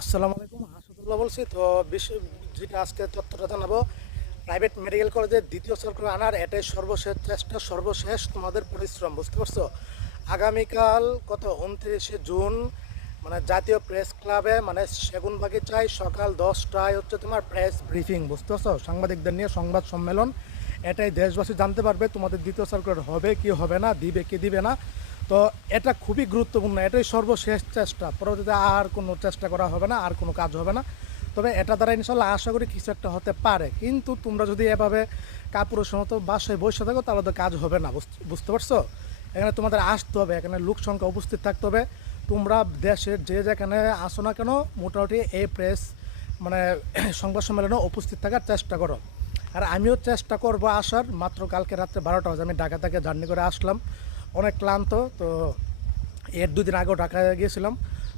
আসসালামু আলাইকুম, হাসুদুল্লাহ বলছি। তো যেটা আজকে তথ্যটা জানাবো, প্রাইভেট মেডিকেল কলেজের দ্বিতীয় সার্কুল আনার এটাই সর্বশেষ চেষ্টা, সর্বশেষ তোমাদের পরিশ্রম, বুঝতে পারছো? আগামীকাল 29শে জুন জাতীয় প্রেস ক্লাবে সেগুনবাগিচায় সকাল 10টায় হচ্ছে তোমার প্রেস ব্রিফিং, বুঝতে পারছো? সাংবাদিকদের নিয়ে সংবাদ সম্মেলন। এটাই দেশবাসী জানতে পারবে তোমাদের দ্বিতীয় সার্কুলার হবে কি হবে না, দিবে কি দিবে না। তো এটা খুবই গুরুত্বপূর্ণ, এটাই সর্বশেষ চেষ্টা। পরবর্তীতে আর কোনো চেষ্টা করা হবে না, আর কোনো কাজ হবে না। তবে এটা দ্বারা ইনশাল্লাহ আশা করি কিছু একটা হতে পারে, কিন্তু তোমরা যদি এভাবে কাপুরুষের মতো বাসায় বসে থাকো তাহলে তো কাজ হবে না, বুঝতে পারছো? এখানে তোমাদের আসতে হবে, এখানে লোক সংখ্যা উপস্থিত থাকতে হবে। তোমরা দেশের যে যেখানে আসো না কেন মোটামুটি এই প্রেস মানে সংবাদ সম্মেলনে উপস্থিত থাকার চেষ্টা করো। আর আমিও চেষ্টা করব আসার। মাত্র কালকে রাত্রে 12টা বাজে আমি ঢাকা থেকে জার্নি করে আসলাম, অনেক ক্লান্ত। তো এর দুদিন আগেও ঢাকা গিয়েছিলাম।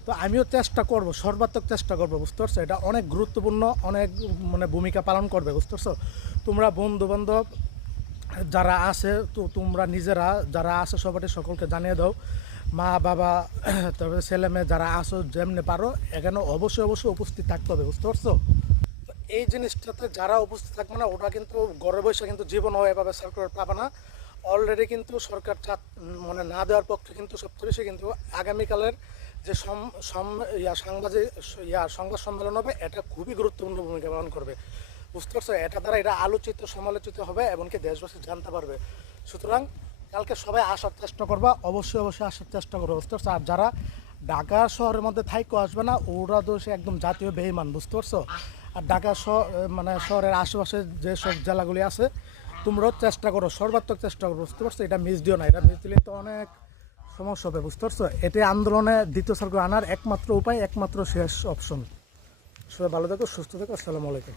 তো আমিও চেষ্টা করব, সর্বাত্মক চেষ্টা করব, বুঝতে পারছো? এটা অনেক গুরুত্বপূর্ণ, অনেক ভূমিকা পালন করবে, বুঝতে পারছো? তোমরা বন্ধুবান্ধব যারা আছে, তো তোমরা নিজেরা যারা আছে সবাই সকলকে জানিয়ে দাও, মা বাবা তারপরে ছেলে মেয়ে যারা আসো, যেমনি পারো এখানে অবশ্যই অবশ্যই উপস্থিত থাকতে হবে, বুঝতে পারছো? তো এই জিনিসটাতে যারা উপস্থিত থাকবে না, ওটা কিন্তু ঘরে বসে কিন্তু জীবনও এভাবে সার্কুলার পাবে না। অলরেডি কিন্তু সরকার না দেওয়ার পক্ষে কিন্তু সবচেয়ে বেশি। কিন্তু আগামীকালের যে সাংবাদিক সংবাদ সম্মেলন হবে, এটা খুবই গুরুত্বপূর্ণ ভূমিকা পালন করবে, বুঝতে পারছো? এটা দ্বারা এটা আলোচিত সমালোচিত হবে, এমনকি দেশবাসী জানতে পারবে। সুতরাং কালকে সবাই আসার চেষ্টা করবা, অবশ্যই অবশ্যই আসার চেষ্টা করবো, বুঝতে পারছো? আর যারা ঢাকা শহরের মধ্যে থাইকো আসবে না, ওরা তো সে একদম জাতীয় বেঈমান, বুঝতে পারছো? আর ঢাকা শহরের আশেপাশে যেসব জেলাগুলি আছে, তোমরাও চেষ্টা করো, সর্বাত্মক চেষ্টা করো, বুঝতে পারছো? এটা মিস দিও না, এটা মিস দিলে তো অনেক সমস্যা হবে, বুঝতে পারছো? এটাই আন্দোলনে দ্বিতীয় সার্কুল আনার একমাত্র উপায়, একমাত্র শেষ অপশন। সবাই ভালো থেকো, সুস্থ থেকো, আসসালামু আলাইকুম।